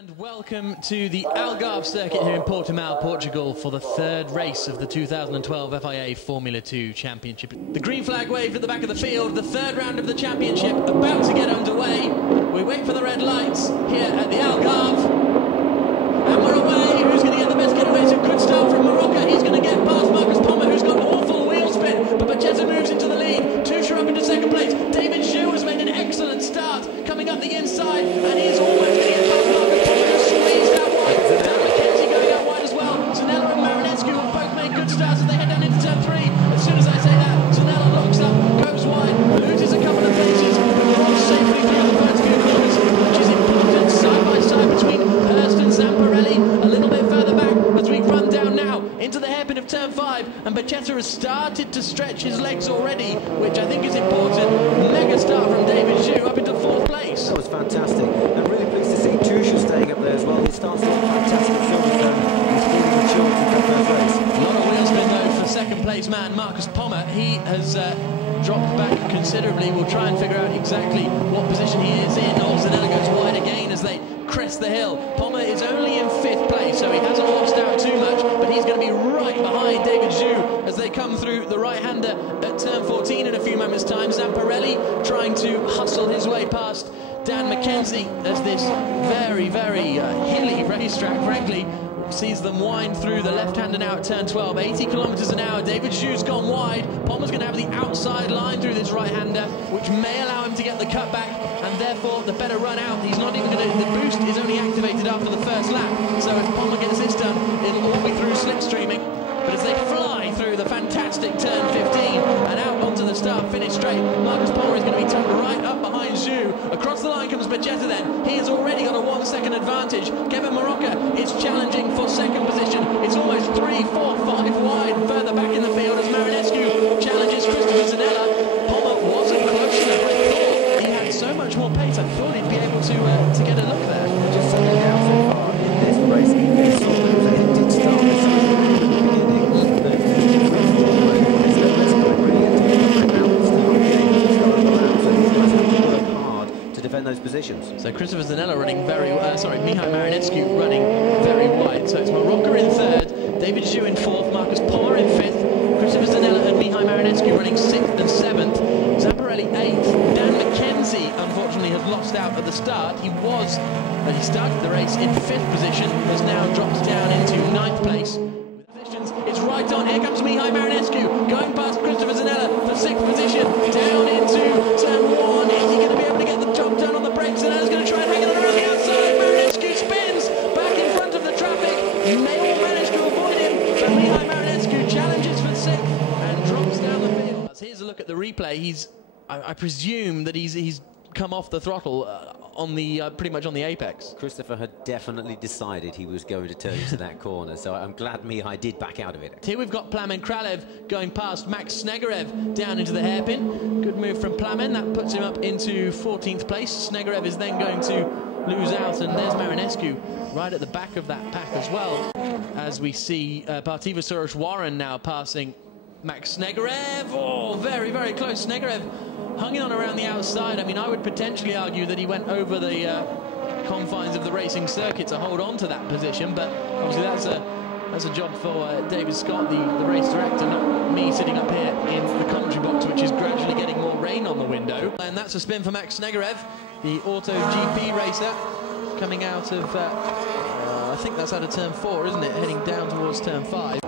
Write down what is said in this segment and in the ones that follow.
And welcome to the Algarve circuit here in Portimao, Portugal for the third race of the 2012 FIA Formula 2 Championship. The green flag waved at the back of the field, the third round of the championship about to get underway. We wait for the red lights here at the Algarve. And we're away. Who's going to get the best getaway? It's a good start from Morocco. He's going to get past Marcus Pommer, who's got an awful wheel spin. But Bachetta moves into the lead. Tusha up into second place. David Zhu has made an excellent start coming up the inside, and he's almost going to get past Marcus Pommer, who's squeezed out wide. Dan McKenzie going out wide as well. Zanella and Marinescu have both made good starts as they head down into turn 3. As soon as I say that, Zanella locks up, goes wide, loses a couple of places, but rolls safely through the first few corners, which is important. Side by side between Hurst and Zamparelli, a little bit further back as we run down now into the hairpin of turn 5, and Bachetta has started to stretch his legs already, which I think is important. Mega start from David Zhu up into 4th place. That was fantastic. I'm really pleased to see Tusha staying up there as well. He starts off fantastic. He's feeling mature for the first race. A lot of wheel spin though for second place man Marcus Pommer. He has dropped back considerably. We'll try and figure out exactly what position he is in. Zanella goes wide again as they crest the hill. Pommer is only in 5th place, so he hasn't lost out too much, but he's going to be right behind David Zhu as they come through the right-hander at turn 14 in a few moments' time. Zamparelli trying to hustle his way past Dan McKenzie as this very, very hilly racetrack, frankly, sees them wind through the left-hander now at turn 12, 80 kilometers an hour. David Zhu's gone wide. Pommer's going to have the outside line through this right-hander, which may allow him to get the cutback, and therefore the better run out. He's not even going to, the boost is only activated after the first lap, so if Pommer gets this done, it'll all be through slipstreaming. But as they fly through the fantastic turn 15 and out onto the start-finish straight, Marcus Pommer is going to be tucked right up behind Zhu. Across the line comes Bachetta then. He has already got a 1-second advantage. Kevin Morocco is challenging for second position. It's almost 3, 4, 5 wide further back in the field as Marinescu challenges Christopher Zanella. Pommer wasn't close enough. I thought he had so much more pace. I thought he'd be able to get a look there. Just setting down so far in this race, he saw there was a hinted start this season at the beginning. To defend those positions. So Christopher Zanella running very Mihai Marinescu running very wide. So it's Morocco in 3rd, David Zhu in 4th, Marcus Pommer in 5th, Christopher Zanella and Mihai Marinescu running 6th and 7th, Zamparelli 8th. Dan McKenzie unfortunately has lost out at the start. He started the race in 5th position, has now dropped down into 9th place. It's right on, here comes Mihai Marinescu, going past Christopher Zanella for 6th position, down into turn 1. Is he going to be able to get the job done on the brakes? Zanella's going to try and hang it around the outside. Marinescu spins back in front of the traffic. May all manage to avoid him, but Mihai Marinescu challenges for 6th and drops down the field. Here's a look at the replay. I presume that he's come off the throttle on the pretty much on the apex. Christopher had definitely decided he was going to turn into that corner, so I'm glad Mihai did back out of it. Here we've got Plamen Kralev going past Max Snegerev down into the hairpin. Good move from Plamen, that puts him up into 14th place. Snegerev is then going to lose out, and there's Marinescu right at the back of that pack as well. As we see Partiva Soros Warren now passing Max Snegerev. Oh, very, very close. Snegerev hung on around the outside. I mean, I would potentially argue that he went over the confines of the racing circuit to hold on to that position, but obviously that's a job for David Scott, the race director, not me sitting up here in the commentary box, which is gradually getting more rain on the window. And that's a spin for Max Snegerev, the Auto GP racer, coming out of, I think that's out of turn 4, isn't it? Heading down towards turn 5.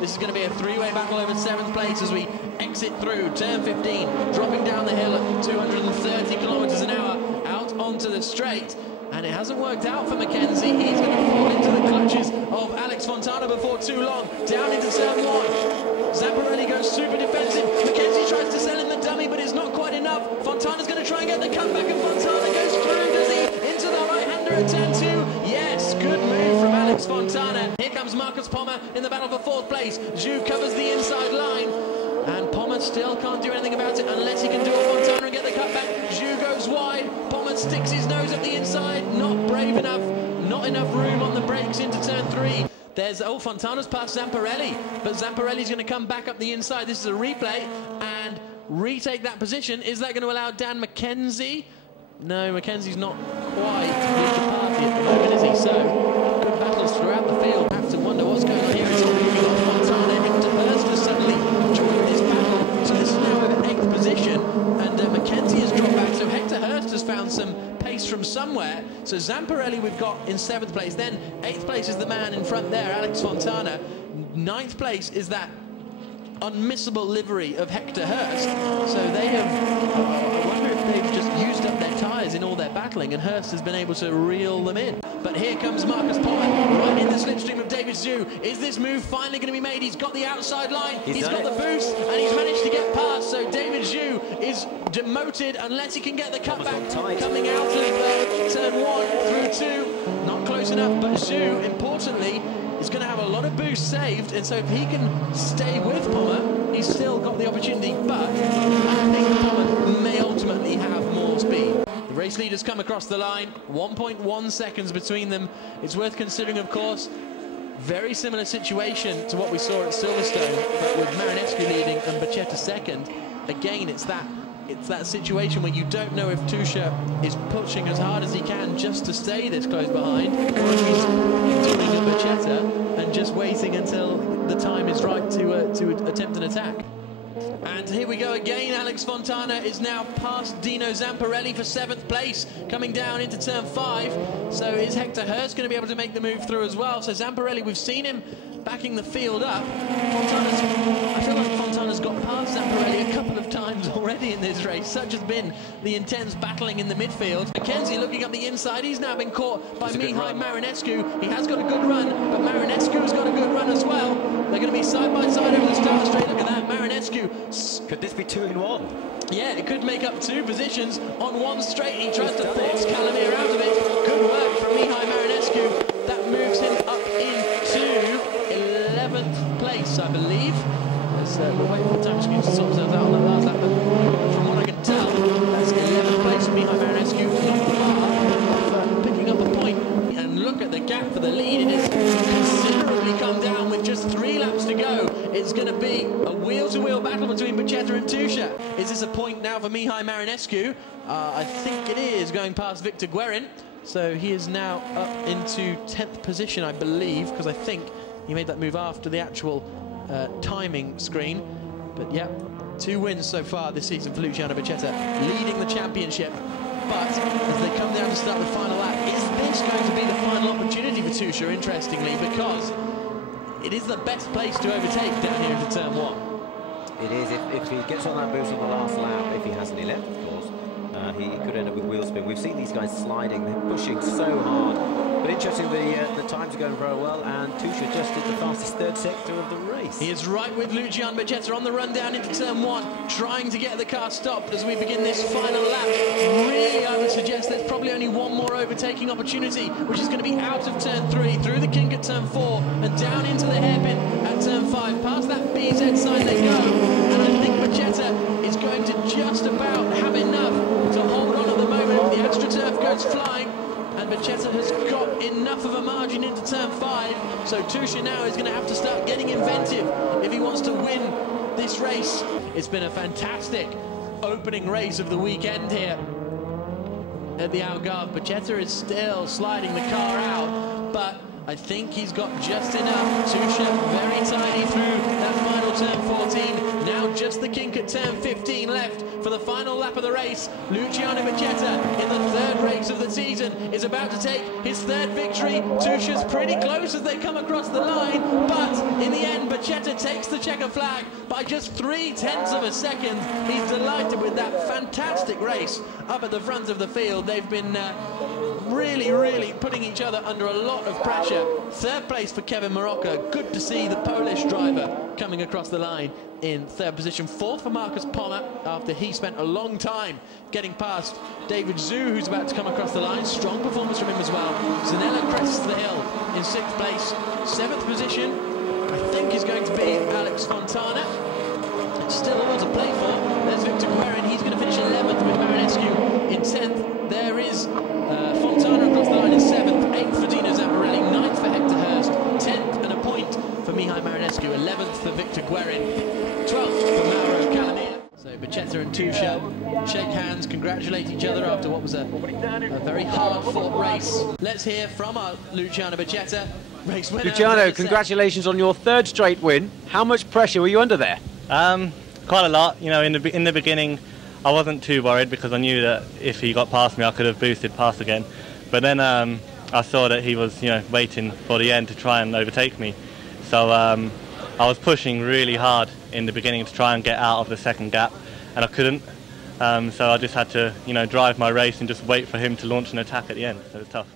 This is going to be a 3-way battle over 7th place as we exit through turn 15, dropping down the hill at 230 kilometers an hour out onto the straight. And it hasn't worked out for McKenzie. He's going to fall into the clutches of Alex Fontana before too long. Down into turn 1. Zamparelli goes super defensive. McKenzie tries to sell in the dummy, but it's not quite enough. Fontana's going to try and get the cutback, and Fontana goes through, does he? Into the right-hander at turn 2. Yes, good move from Alex Fontana. Here comes Marcus Pommer in the battle for 4th place. Zhu covers the inside line, and Pommer still can't do anything about it unless he can do a Fontana and get the cutback. Zhu goes wide. Pommer sticks his nose up the inside. Not brave enough. Not enough room on the brakes into turn 3. There's, Fontana's past Zamparelli, but Zamparelli's going to come back up the inside. This is a replay and retake that position. Is that going to allow Dan McKenzie No, Mackenzie's not quite with the party at the moment, is he? So, good battles throughout the field. Have to wonder what's going on here. It's we've got Fontana. Hector Hurst has suddenly joined this battle. So this is now over 8th position, and Mackenzie has dropped back. So Hector Hurst has found some pace from somewhere. So Zamparelli we've got in 7th place. Then 8th place is the man in front there, Alex Fontana. 9th place is that unmissable livery of Hector Hurst. So they have, I wonder if they've just used up their tyres in all their battling, and Hurst has been able to reel them in. But here comes Marcus Pollard, right in the slipstream of David Zhu. Is this move finally going to be made? He's got the outside line, he's got the boost, and he's managed to get past. So David Zhu is demoted unless he can get the cutback coming out of turn 1 through 2. Not close enough, but Zhu, importantly, is going to have a lot of boost saved, and so if he can stay with Pommert, he's still got the opportunity, but I think Pommert may ultimately have more speed. The race leaders come across the line, 1.1 seconds between them. It's worth considering, of course, very similar situation to what we saw at Silverstone, but with Marinescu leading and Bacchetta second. Again, it's that situation where you don't know if Tusha is pushing as hard as he can just to stay this close behind, or if he's doing a Bacchetta and just waiting until the time is right to attempt an attack. And here we go again. Alex Fontana is now past Dino Zamparelli for 7th place, coming down into turn 5. So is Hector Hurst going to be able to make the move through as well? So Zamparelli, we've seen him backing the field up. I feel like Fontana's got past Zamparelli a couple of times already in this race. Such has been the intense battling in the midfield. Mackenzie looking up the inside. He's now been caught by Mihai Marinescu. He has got a good run, but Marinescu has got a good run as well. They're going to be side by side over the start straight. Look at that, Marinescu. Could this be 2 in 1? Yeah, it could make up 2 positions on one straight. He tries to force Calamir out of it. Good work from Mihai Marinescu. That moves him up into 11th place, I believe. We'll wait for the time screen to sort themselves out on that last lap, but from what I can tell, that's 11th place for Mihai Marinescu, not far of picking up a point. And look at the gap for the lead. It has considerably come down with just 3 laps to go. It's going to be a wheel-to-wheel battle between Bacchetta and Tusha. Is this a point now for Mihai Marinescu? I think it is, going past Victor Guerin. So he is now up into 10th position, I believe, because I think he made that move after the actual timing screen. But yeah, 2 wins so far this season for Luciano Bacchetta, leading the championship. But as they come down to start the final lap, is this going to be the final opportunity for Tusha, interestingly, because it is the best place to overtake down here into turn 1. It is, if he gets on that boost on the last lap, if he has any left, of course, he could end up with wheel spin. We've seen these guys sliding, they're pushing so hard. But interesting, the times are going very well, and Tusha just did the fastest 3rd sector of the race. He is right with Lucian Bacchetta on the run down into turn 1, trying to get the car stopped as we begin this final lap. Really, I would suggest there's probably only one more overtaking opportunity, which is going to be out of turn 3, through the kink at turn 4, and down into the hairpin at turn 5. Past that BZ sign they go, and I think Bacchetta is going to just about have enough to hold on at the moment. The extra turf goes flying, and Bacchetta has got enough of a margin into turn 5, so Tusha now is going to have to start getting inventive if he wants to win this race. It's been a fantastic opening race of the weekend here at the Algarve. Bacchetta is still sliding the car out, but I think he's got just enough. Tusha very tiny through that final turn 14. Now just the kink at turn 15 left for the final lap of the race. Luciano Bacchetta, in the 3rd race of the season, is about to take his 3rd victory. Tusha's pretty close as they come across the line, but in the end, Bacchetta takes the checker flag by just 0.3 of a second. He's delighted with that fantastic race up at the front of the field. They've been really putting each other under a lot of pressure. 3rd place for Kevin Morocco. Good to see the Polish driver coming across the line in 3rd position. 4th for Marcus Pommert, after he spent a long time getting past David Zhu, who's about to come across the line. Strong performance from him as well. Zanella crests the hill in 6th place. 7th position, I think, is going to be Alex Fontana. It's still all to play for. There's Victor Guerin. He's going to finish 11th with Marinescu in 10th. There is Fontana across the line in 7th. 8th for Dino Zamparelli. 9th for Hector Hurst. 10th and a point for Mihai Marinescu. 11th for Victor Guerin. 12th for Mauro Calamir. So Bicetta and Tuscia shake hands, congratulate each other after what was a very hard-fought race. Let's hear from our Luciano Bicetta, race winner. Luciano, congratulations on your third straight win. How much pressure were you under there? Quite a lot. You know, in the beginning, I wasn't too worried because I knew that if he got past me, I could have boosted past again. But then I saw that he was, waiting for the end to try and overtake me. So I was pushing really hard in the beginning to try and get out of the second gap, and I couldn't. So I just had to, drive my race and just wait for him to launch an attack at the end. So it was tough.